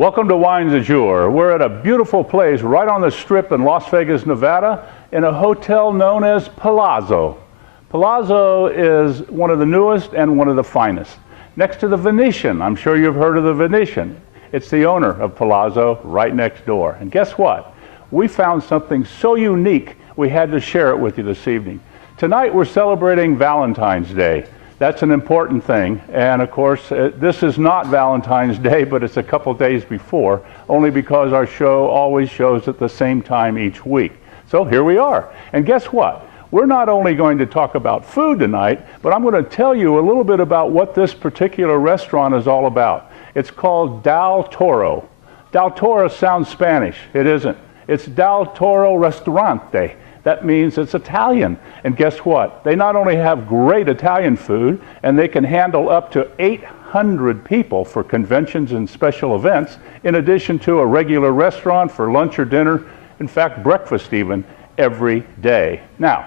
Welcome to Wines du Jour. We're at a beautiful place right on the Strip in Las Vegas, Nevada, in a hotel known as Palazzo. Palazzo is one of the newest and one of the finest. Next to the Venetian, I'm sure you've heard of the Venetian. It's the owner of Palazzo right next door. And guess what? We found something so unique we had to share it with you this evening. Tonight we're celebrating Valentine's Day. That's an important thing, and of course this is not Valentine's Day, but it's a couple days before, only because our show always shows at the same time each week. So here we are, and guess what? We're not only going to talk about food tonight, but I'm going to tell you a little bit about what this particular restaurant is all about. It's called Del Toro. Del Toro sounds Spanish. It isn't. It's Del Toro Restaurante. That means it's Italian. And guess what? They not only have great Italian food, and they can handle up to 800 people for conventions and special events, in addition to a regular restaurant for lunch or dinner, in fact, breakfast even, every day. Now,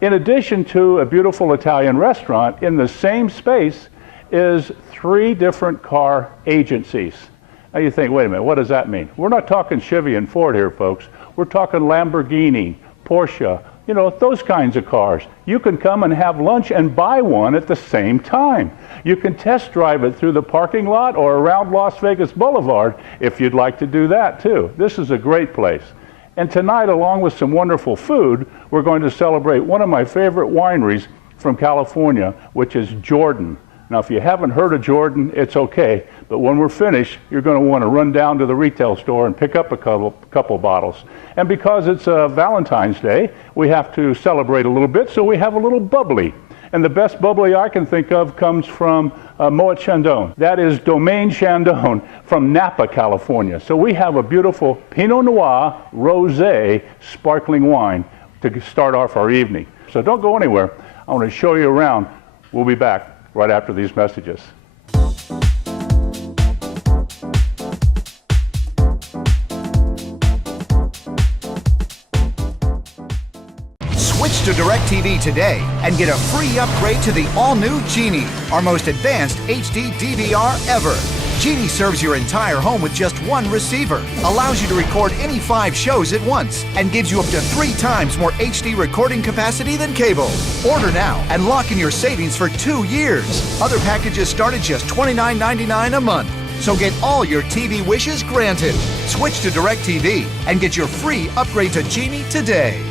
in addition to a beautiful Italian restaurant, in the same space is 3 different car agencies. Now you think, wait a minute, what does that mean? We're not talking Chevy and Ford here, folks. We're talking Lamborghini, Porsche, you know, those kinds of cars. You can come and have lunch and buy one at the same time. You can test drive it through the parking lot or around Las Vegas Boulevard if you'd like to do that too. This is a great place. And tonight, along with some wonderful food, we're going to celebrate one of my favorite wineries from California, which is Jordan. Now, if you haven't heard of Jordan, it's okay, but when we're finished, you're going to want to run down to the retail store and pick up a couple bottles. And because it's Valentine's Day, we have to celebrate a little bit, so we have a little bubbly. And the best bubbly I can think of comes from Moet Chandon. That is Domaine Chandon from Napa, California. So we have a beautiful Pinot Noir Rosé sparkling wine to start off our evening. So don't go anywhere. I want to show you around. We'll be back right after these messages. Switch to DirecTV today and get a free upgrade to the all-new Genie, our most advanced HD DVR ever. Genie serves your entire home with just one receiver, allows you to record any 5 shows at once, and gives you up to 3 times more HD recording capacity than cable. Order now and lock in your savings for 2 years. Other packages start at just $29.99 a month. So get all your TV wishes granted. Switch to DirecTV and get your free upgrade to Genie today.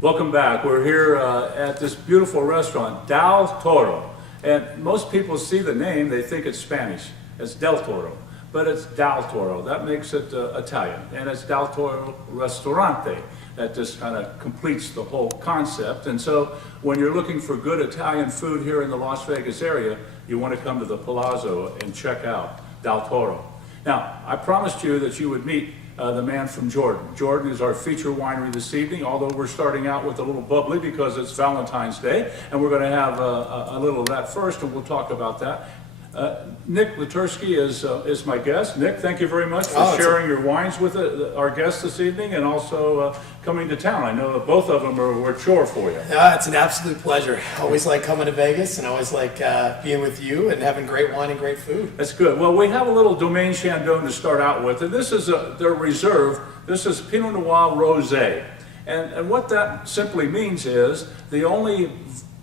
Welcome back. We're here at this beautiful restaurant, Del Toro. And most people see the name, they think it's Spanish. It's Del Toro, but it's Del Toro. That makes it Italian. And it's Del Toro Restaurante. That just kind of completes the whole concept. And so when you're looking for good Italian food here in the Las Vegas area, you want to come to the Palazzo and check out Del Toro. Now, I promised you that you would meet the man from Jordan. Jordan is our feature winery this evening, although we're starting out with a little bubbly because it's Valentine's Day, and we're going to have a little of that first, and we'll talk about that. Nick Latursky is my guest. Nick, thank you very much for sharing your wines with our guests this evening, and also coming to town. I know that both of them were a chore for you. It's an absolute pleasure. Always like coming to Vegas, and always like being with you and having great wine and great food. That's good. Well, we have a little Domaine Chandon to start out with, and this is their reserve. This is Pinot Noir Rosé. And what that simply means is the only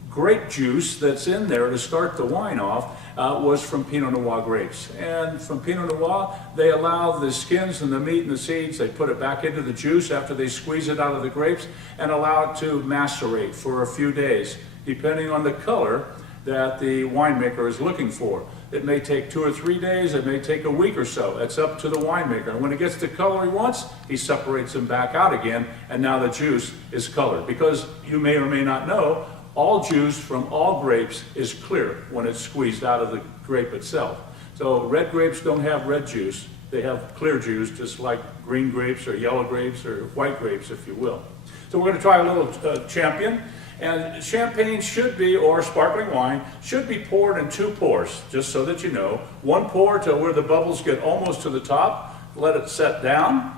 grape juice that's in there to start the wine off was from Pinot Noir grapes. And from Pinot Noir, they allow the skins and the meat and the seeds, they put it back into the juice after they squeeze it out of the grapes and allow it to macerate for a few days, depending on the color that the winemaker is looking for. It may take 2 or 3 days, it may take a week or so. It's up to the winemaker. And when it gets the color he wants, he separates them back out again, and now the juice is colored. Because you may or may not know, all juice from all grapes is clear when it's squeezed out of the grape itself. So red grapes don't have red juice. They have clear juice, just like green grapes or yellow grapes or white grapes, if you will. So we're going to try a little Champion. And champagne should be, or sparkling wine, should be poured in 2 pours, just so that you know. 1 pour to where the bubbles get almost to the top, let it set down,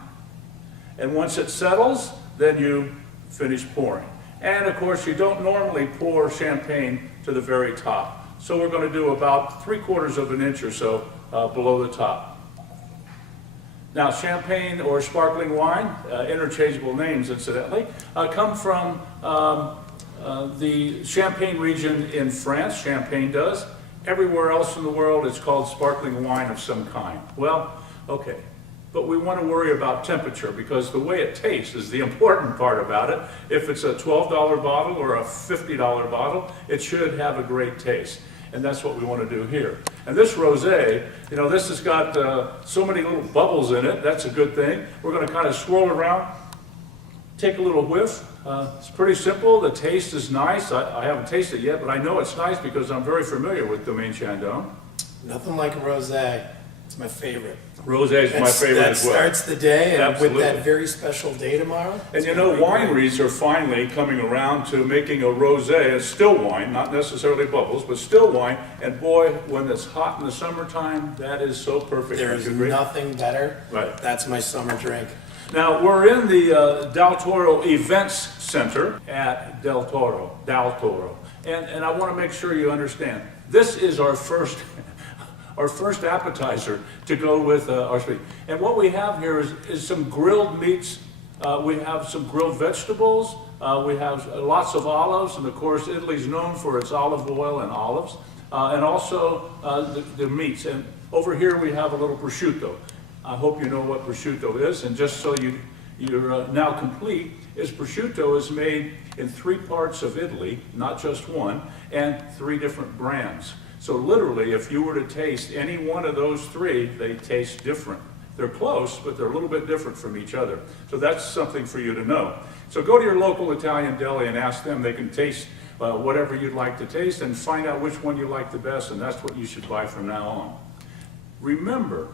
and once it settles, then you finish pouring. And of course, you don't normally pour champagne to the very top. So we're going to do about 3/4 of an inch or so below the top. Now, champagne or sparkling wine, interchangeable names incidentally, come from the Champagne region in France. Champagne does. Everywhere else in the world, it's called sparkling wine of some kind. Well, okay. But we want to worry about temperature, because the way it tastes is the important part about it. If it's a $12 bottle or a $50 bottle, it should have a great taste. And that's what we want to do here. And this rosé, you know, this has got so many little bubbles in it. That's a good thing. We're going to kind of swirl around, take a little whiff. It's pretty simple. The taste is nice. I haven't tasted it yet, but I know it's nice because I'm very familiar with Domaine Chandon. Nothing like a rosé. It's my favorite. Rosé is my favorite as well. That starts the day, and Absolutely. with that very special day tomorrow. And you know, wineries are finally coming around to making a rosé, a still wine, not necessarily bubbles, but still wine. And boy, when it's hot in the summertime, that is so perfect. There's nothing better. Right. That's my summer drink. Now, we're in the Del Toro Events Center at Del Toro. And I want to make sure you understand, this is our first appetizer to go with our sweet. And what we have here is some grilled meats. We have some grilled vegetables. We have lots of olives, and of course, Italy's known for its olive oil and olives, and also the meats. And over here we have a little prosciutto. I hope you know what prosciutto is, and just so you're now complete, is prosciutto is made in 3 parts of Italy, not just one, and 3 different brands. So literally, if you were to taste any one of those 3, they taste different. They're close, but they're a little bit different from each other. So that's something for you to know. So go to your local Italian deli and ask them. They can taste whatever you'd like to taste and find out which one you like the best, and that's what you should buy from now on. Remember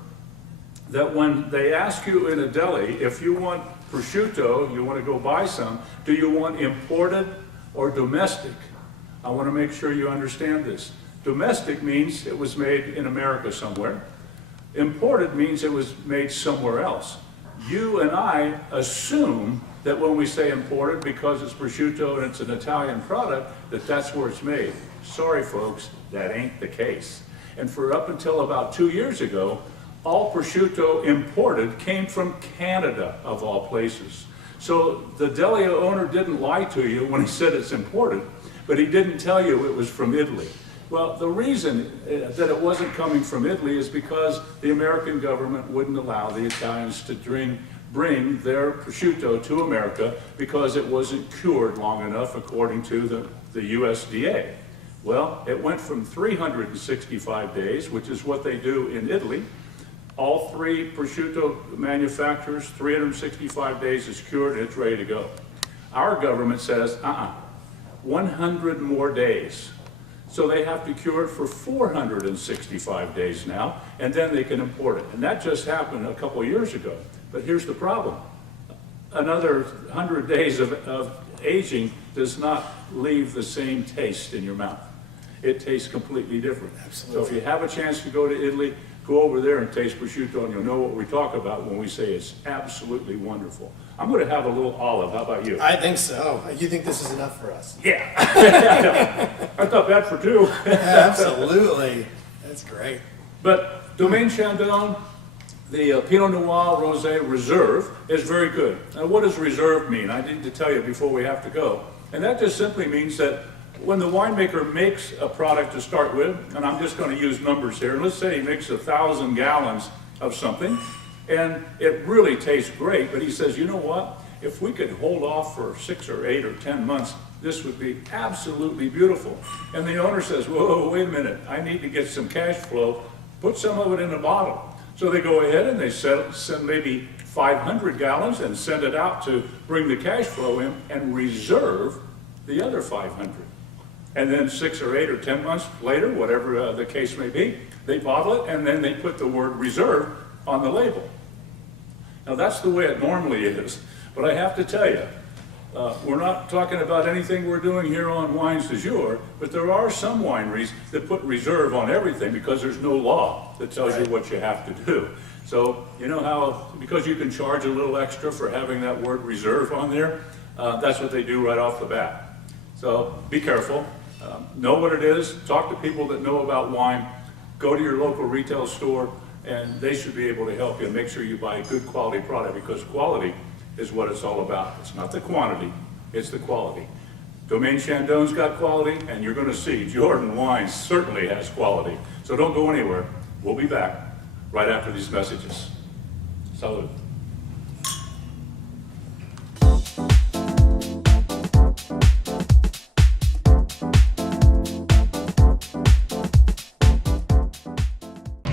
that when they ask you in a deli, if you want prosciutto, you want to go buy some, do you want imported or domestic? I want to make sure you understand this. Domestic means it was made in America somewhere. Imported means it was made somewhere else. You and I assume that when we say imported, because it's prosciutto and it's an Italian product, that that's where it's made. Sorry folks, that ain't the case. And for up until about 2 years ago, all prosciutto imported came from Canada, of all places. So the deli owner didn't lie to you when he said it's imported, but he didn't tell you it was from Italy. Well, the reason that it wasn't coming from Italy is because the American government wouldn't allow the Italians to bring their prosciutto to America because it wasn't cured long enough, according to the USDA. Well, it went from 365 days, which is what they do in Italy. All 3 prosciutto manufacturers, 365 days is cured and it's ready to go. Our government says, 100 more days. So they have to cure it for 465 days now, and then they can import it. And that just happened a couple of years ago. But here's the problem. Another 100 days of aging does not leave the same taste in your mouth. It tastes completely different. Absolutely. So if you have a chance to go to Italy, go over there and taste prosciutto, and you'll know what we talk about when we say it's absolutely wonderful. I'm going to have a little olive. How about you? I think so. You think this is enough for us? Yeah. I thought that for 2. Absolutely. That's great. But Domaine Chandon, the Pinot Noir Rosé Reserve, is very good. Now, what does reserve mean? I need to tell you before we have to go. And that just simply means that when the winemaker makes a product to start with, and I'm just going to use numbers here, let's say he makes 1,000 gallons of something, and it really tastes great, but he says, you know what? If we could hold off for 6 or 8 or 10 months, this would be absolutely beautiful. And the owner says, whoa, wait a minute, I need to get some cash flow, put some of it in a bottle. So they go ahead and they send maybe 500 gallons and send it out to bring the cash flow in and reserve the other 500. And then 6 or 8 or 10 months later, whatever the case may be, they bottle it and then they put the word reserve on the label. Now that's the way it normally is, but I have to tell you, we're not talking about anything we're doing here on Wines du Jour, but there are some wineries that put reserve on everything because there's no law that tells you what you have to do. So you know how, because you can charge a little extra for having that word reserve on there, that's what they do right off the bat. So be careful, know what it is, talk to people that know about wine, go to your local retail store, and they should be able to help you and make sure you buy a good quality product, because quality is what it's all about. It's not the quantity, it's the quality. Domaine Chandon's got quality, and you're going to see Jordan Wines certainly has quality. So don't go anywhere. We'll be back right after these messages. Salud.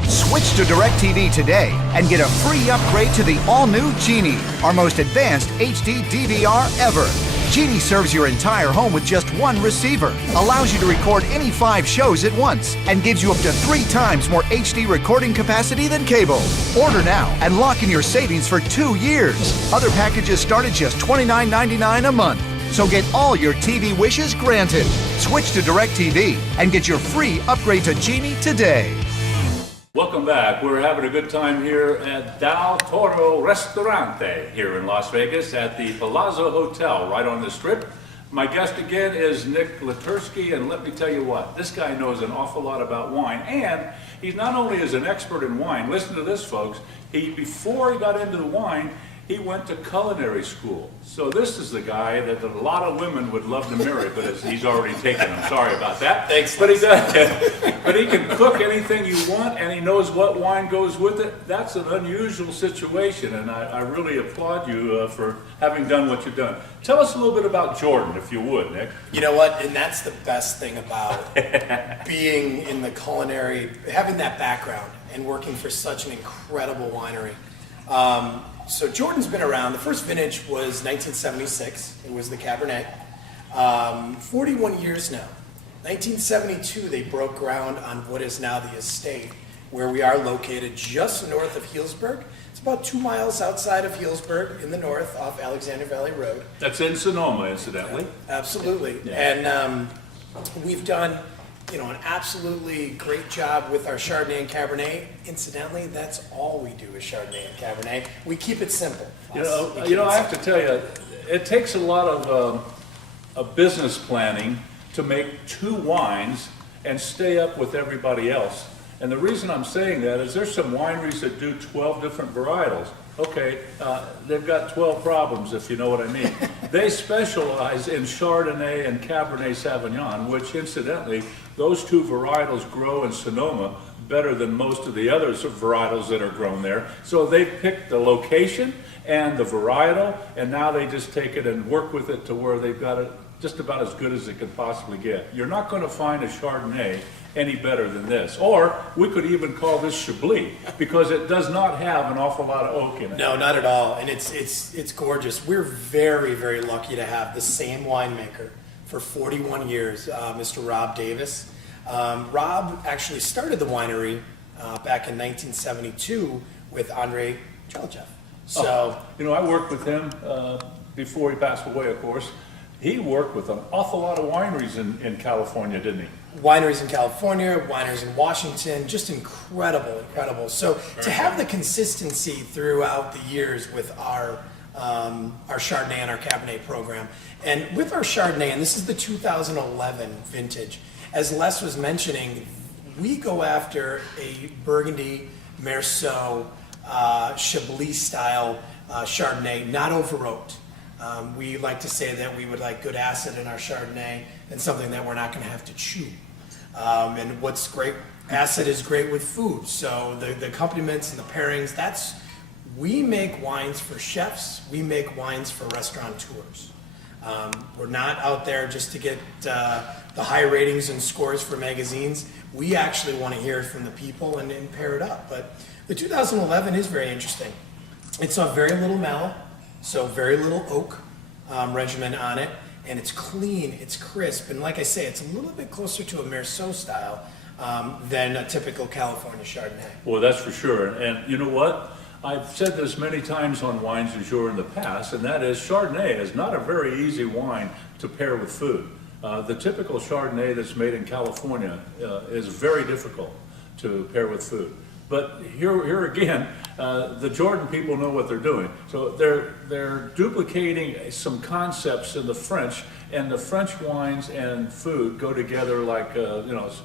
Switch to DirecTV today and get a free upgrade to the all-new Genie, our most advanced HD DVR ever. Genie serves your entire home with just one receiver, allows you to record any 5 shows at once, and gives you up to 3 times more HD recording capacity than cable. Order now and lock in your savings for 2 years. Other packages start at just $29.99 a month. So get all your TV wishes granted. Switch to DirecTV and get your free upgrade to Genie today. Welcome back. We're having a good time here at Del Toro Restaurante here in Las Vegas at the Palazzo Hotel right on the Strip. My guest again is Nick Latursky, and let me tell you what, this guy knows an awful lot about wine, and he not only is an expert in wine, listen to this folks, before he got into the wine, he went to culinary school. So this is the guy that a lot of women would love to marry, but he's already taken them. Sorry about that. Thanks. But he does. But he can cook anything you want, and he knows what wine goes with it. That's an unusual situation, and I really applaud you for having done what you've done. Tell us a little bit about Jordan, if you would, Nick. You know what? And that's the best thing about being in the culinary, having that background and working for such an incredible winery. So Jordan's been around. The first vintage was 1976. It was the Cabernet. 41 years now. 1972, they broke ground on what is now the estate, where we are located just north of Healdsburg. It's about 2 miles outside of Healdsburg in the north off Alexander Valley Road. That's in Sonoma, incidentally. Absolutely. Yeah. And we've done an absolutely great job with our Chardonnay and Cabernet. Incidentally, that's all we do is Chardonnay and Cabernet. We keep it simple. I have to tell you, it takes a lot of business planning to make 2 wines and stay up with everybody else. And the reason I'm saying that is there's some wineries that do 12 different varietals. Okay, they've got 12 problems, if you know what I mean. They specialize in Chardonnay and Cabernet Sauvignon, which incidentally, those 2 varietals grow in Sonoma better than most of the other varietals that are grown there. So they picked the location and the varietal, and now they just take it and work with it to where they've got it just about as good as it can possibly get. You're not going to find a Chardonnay any better than this. Or we could even call this Chablis, because it does not have an awful lot of oak in it. No, not at all. And it's gorgeous. We're very, very lucky to have the same winemaker for 41 years, Mr. Rob Davis. Rob actually started the winery back in 1972 with Andrei Chelichev. So, I worked with him before he passed away, of course. He worked with an awful lot of wineries in California, didn't he? Wineries in California, wineries in Washington, just incredible. So to have the consistency throughout the years with our Chardonnay and our Cabernet program, and with our Chardonnay, and this is the 2011 vintage, as Les was mentioning, we go after a Burgundy, Meursault, Chablis style Chardonnay, not over oaked. We like to say that we would like good acid in our Chardonnay and something that we're not going to have to chew. And what's great, acid is great with food. So the accompaniments and the pairings, we make wines for chefs, we make wines for restaurateurs. We're not out there just to get the high ratings and scores for magazines. We actually want to hear from the people and pair it up. But the 2011 is very interesting. It's a very little mallow, so very little oak regimen on it, and it's clean, it's crisp, and like I say, it's a little bit closer to a Merceau style than a typical California Chardonnay. Well, that's for sure. And you know what? I've said this many times on Wines du Jour in the past, and that is Chardonnay is not a very easy wine to pair with food. The typical Chardonnay that's made in California is very difficult to pair with food. But here again, the Jordan people know what they're doing. So they're duplicating some concepts in the French, and the French wines and food go together like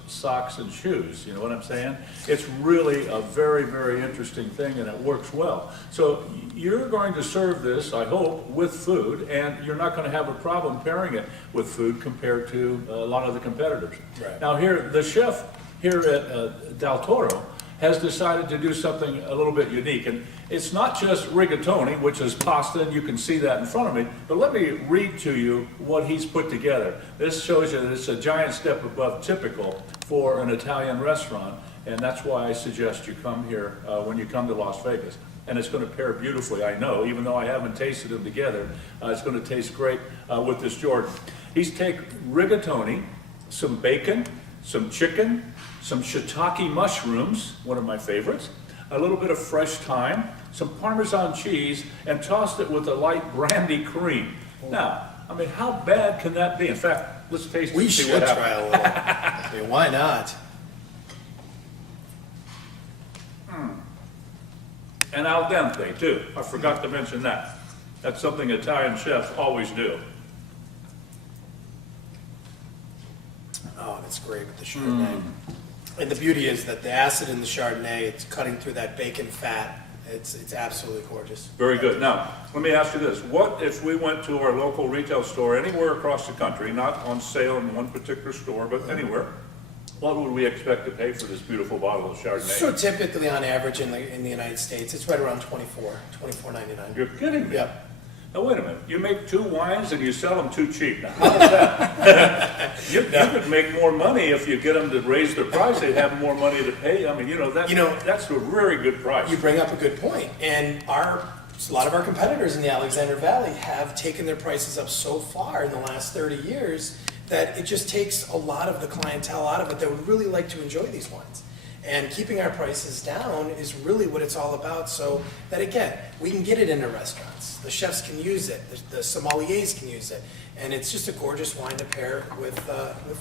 socks and shoes. You know what I'm saying? It's really a very, very interesting thing, and it works well. So you're going to serve this, I hope, with food, and you're not going to have a problem pairing it with food compared to a lot of the competitors. Right. Now here, the chef here at Del Toro has decided to do something a little bit unique. And it's not just rigatoni, which is pasta, and you can see that in front of me, but let me read to you what he's put together. This shows you that it's a giant step above typical for an Italian restaurant, and that's why I suggest you come here when you come to Las Vegas. And it's going to pair beautifully, I know, even though I haven't tasted them together. It's going to taste great with this Jordan. He's taken rigatoni, some bacon, some chicken, some shiitake mushrooms, one of my favorites, a little bit of fresh thyme, some Parmesan cheese, and tossed it with a light brandy cream. Now, I mean, how bad can that be? In fact, let's taste it. We should try a little. I mean, why not? And al dente, too. I forgot to mention that. That's something Italian chefs always do. Oh, that's great with the Chardonnay. And the beauty is that the acid in the Chardonnay, it's cutting through that bacon fat. It's absolutely gorgeous. Very good. Now, let me ask you this. What if we went to our local retail store anywhere across the country, not on sale in one particular store, but anywhere, what would we expect to pay for this beautiful bottle of Chardonnay? So typically, on average, in the United States, it's right around $24.99. You're kidding me. Yep. Now, wait a minute. You make two wines and you sell them too cheap. Now, how is that? you could make more money if you get them to raise their price. They'd have more money to pay. I mean, that's a very good price. You bring up a good point. And a lot of our competitors in the Alexander Valley have taken their prices up so far in the last 30 years that it just takes a lot of the clientele out of it that would really like to enjoy these wines. And keeping our prices down is really what it's all about, so that, again, we can get it into restaurants. The chefs can use it, the sommeliers can use it, and it's just a gorgeous wine to pair with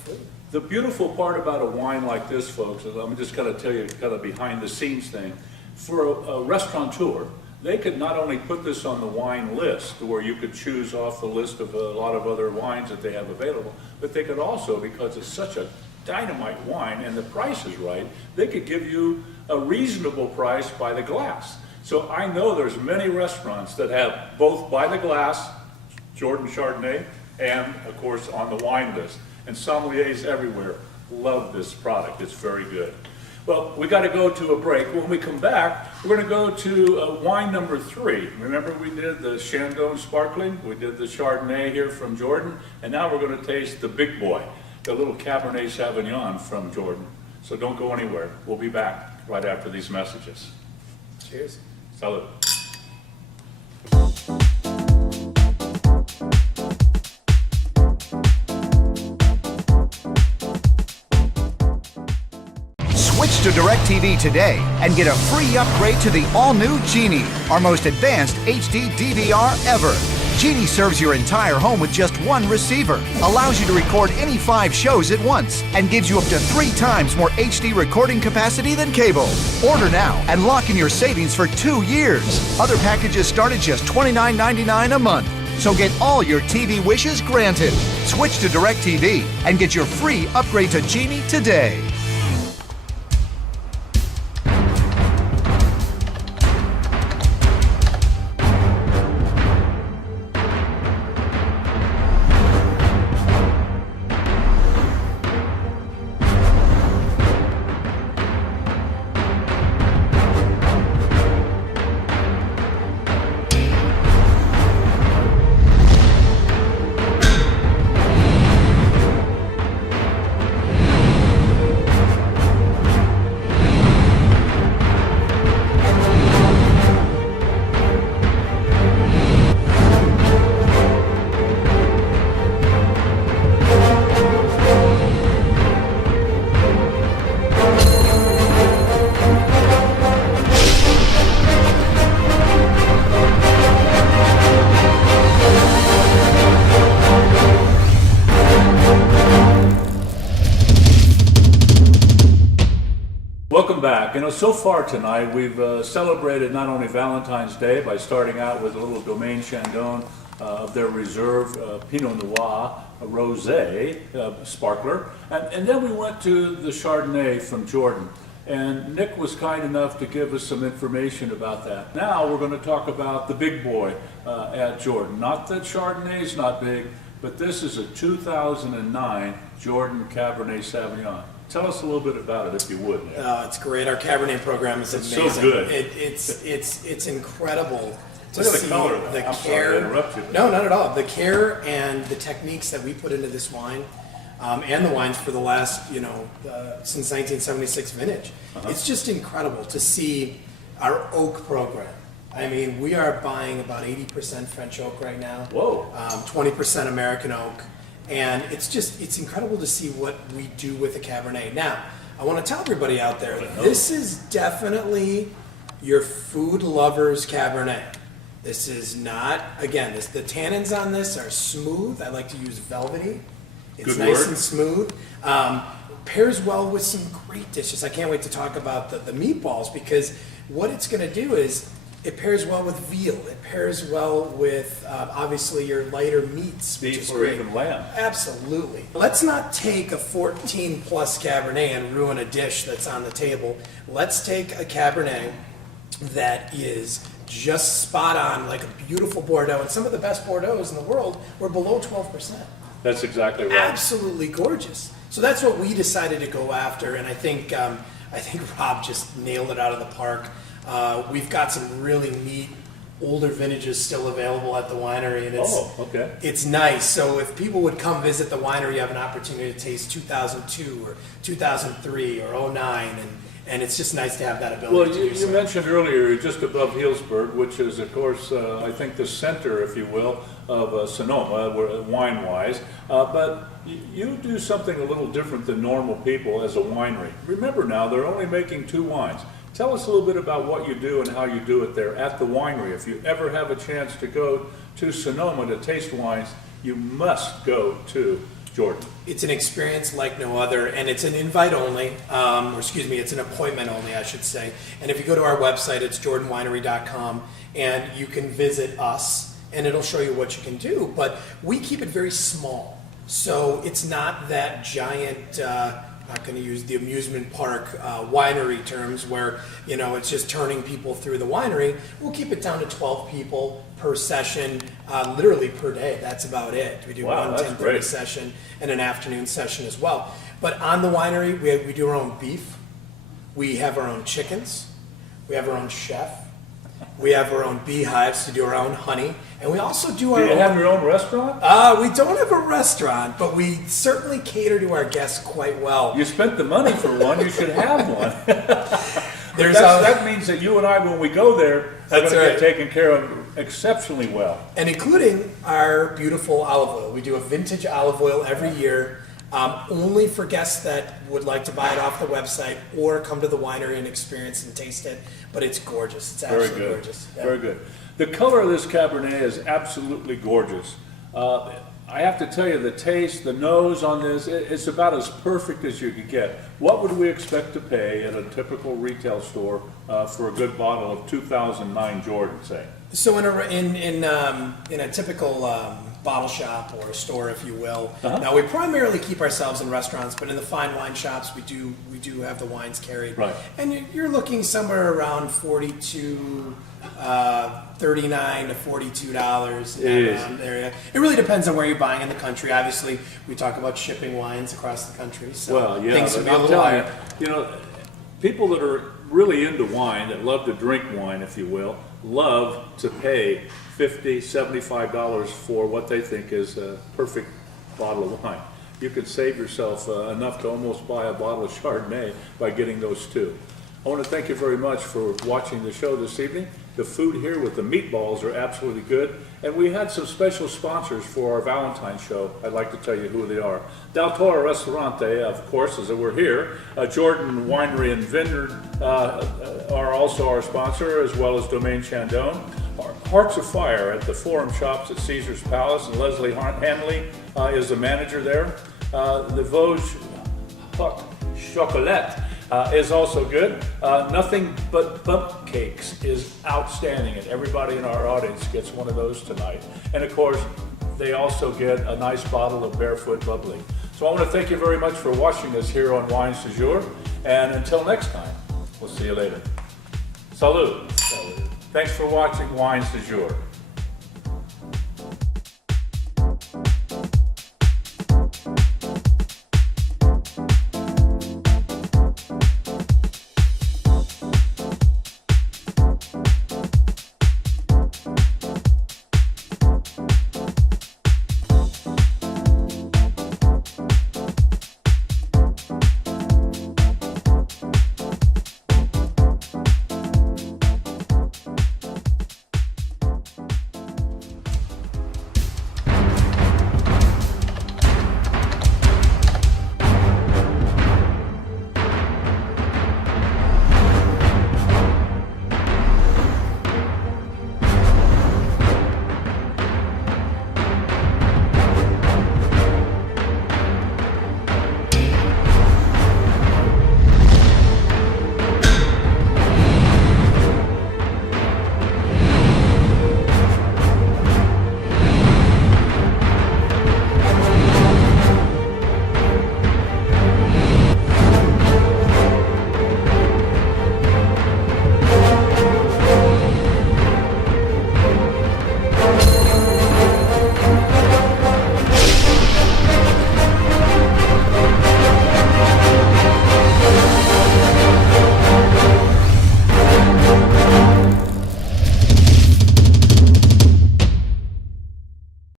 food. The beautiful part about a wine like this, folks, is I'm just going to tell you kind of behind the scenes thing. For a restaurateur, they could not only put this on the wine list, where you could choose off the list of a lot of other wines that they have available, but they could also, because it's such a dynamite wine and the price is right, they could give you a reasonable price by the glass. So I know there's many restaurants that have both by the glass, Jordan Chardonnay, and of course on the wine list. And sommeliers everywhere love this product. It's very good. Well, we got to go to a break. When we come back, we're going to go to wine number 3. Remember we did the Chandon Sparkling, we did the Chardonnay here from Jordan, and now we're going to taste the big boy, the little Cabernet Sauvignon from Jordan. So don't go anywhere. We'll be back right after these messages. Cheers. Salud. Switch to DirecTV today and get a free upgrade to the all-new Genie, our most advanced HD DVR ever. Genie serves your entire home with just one receiver, allows you to record any 5 shows at once, and gives you up to 3 times more HD recording capacity than cable. Order now and lock in your savings for 2 years. Other packages start at just $29.99 a month. So get all your TV wishes granted. Switch to DirecTV and get your free upgrade to Genie today. back. You know, so far tonight we've celebrated not only Valentine's Day by starting out with a little Domaine Chandon of their reserve Pinot Noir, a Rosé sparkler, and then we went to the Chardonnay from Jordan. And Nick was kind enough to give us some information about that. Now we're going to talk about the big boy at Jordan. Not that Chardonnay's not big, but this is a 2009 Jordan Cabernet Sauvignon. Tell us a little bit about it, if you would, Nick. It's great. Our Cabernet program is amazing. So good. It's incredible to Look at the see color. the I'm care. sorry to interrupt you. No, not at all. The care and the techniques that we put into this wine. And the wines for the last, since 1976 vintage. It's just incredible to see our oak program. I mean, we are buying about 80% French oak right now. Whoa. 20% American oak. And it's incredible to see what we do with the Cabernet. Now, I want to tell everybody out there, this is definitely your food lover's Cabernet. This is not, again, the tannins on this are smooth. I like to use velvety. It's Good nice word. and smooth. Pairs well with some great dishes. I can't wait to talk about the meatballs, because what it's going to do is it pairs well with veal. It pairs well with obviously your lighter meats, which is Beef or great. even lamb. Absolutely. Let's not take a 14 plus Cabernet and ruin a dish that's on the table. Let's take a Cabernet that is just spot on, like a beautiful Bordeaux. And some of the best Bordeauxs in the world were below 12%. That's exactly right. Absolutely gorgeous. So that's what we decided to go after, and I think Rob just nailed it out of the park. We've got some really neat older vintages still available at the winery, and it's nice. So if people would come visit the winery, you have an opportunity to taste 2002 or 2003 or 09, and it's just nice to have that ability. Well, to do you so. mentioned earlier just above Healdsburg, which is, of course, I think the center, if you will, of Sonoma, wine-wise. But you do something a little different than normal people as a winery. Remember now, they're only making 2 wines. Tell us a little bit about what you do and how you do it there at the winery. If you ever have a chance to go to Sonoma to taste wines, you must go to Jordan. It's an experience like no other, and it's an invite only, it's an appointment only, I should say. And if you go to our website, it's jordanwinery.com, and you can visit us, and it'll show you what you can do. But we keep it very small, so it's not that giant. Not going to use the amusement park winery terms where it's just turning people through the winery. We'll keep it down to 12 people per session, literally per day. That's about it. We do one 10:30 session and an afternoon session as well. But on the winery, we do our own beef. We have our own chickens. We have our own chef. We have our own beehives to do our own honey, and we also do our own... Do you have your own restaurant? We don't have a restaurant, but we certainly cater to our guests quite well. You spent the money for one, you should have one. That means that you and I, when we go there, are going to get taken care of exceptionally well. And including our beautiful olive oil. We do a vintage olive oil every year, only for guests that would like to buy it off the website or come to the winery and experience and taste it. But it's gorgeous. It's absolutely gorgeous. Yeah. Very good. The color of this Cabernet is absolutely gorgeous. I have to tell you, the taste, the nose on this, it's about as perfect as you could get. What would we expect to pay at a typical retail store for a good bottle of 2009 Jordan, say? So in a typical bottle shop or a store, if you will. Now we primarily keep ourselves in restaurants, but in the fine wine shops we do have the wines carried. Right. And you're looking somewhere around $39 to $42 in that area. It really depends on where you're buying in the country. Obviously, we talk about shipping wines across the country, so things would be a little higher. People that are really into wine, that love to drink wine, if you will, love to pay $50, $75 for what they think is a perfect bottle of wine. You could save yourself enough to almost buy a bottle of Chardonnay by getting those 2. I want to thank you very much for watching the show this evening. The food here with the meatballs are absolutely good. And we had some special sponsors for our Valentine's show. I'd like to tell you who they are. Del Toro Restaurante, of course, as we're here. Jordan Winery and Vineyard are also our sponsor, as well as Domaine Chandon. Hearts of Fire at the Forum Shops at Caesar's Palace, and Leslie Hanley is the manager there. The Vosges Chocolate is also good. Nothing But Bump Cakes is outstanding, and everybody in our audience gets one of those tonight. And of course, they also get a nice bottle of Barefoot Bubbly. So I want to thank you very much for watching us here on Wines du Jour, and until next time, we'll see you later. Salud. Thanks for watching Wines du Jour.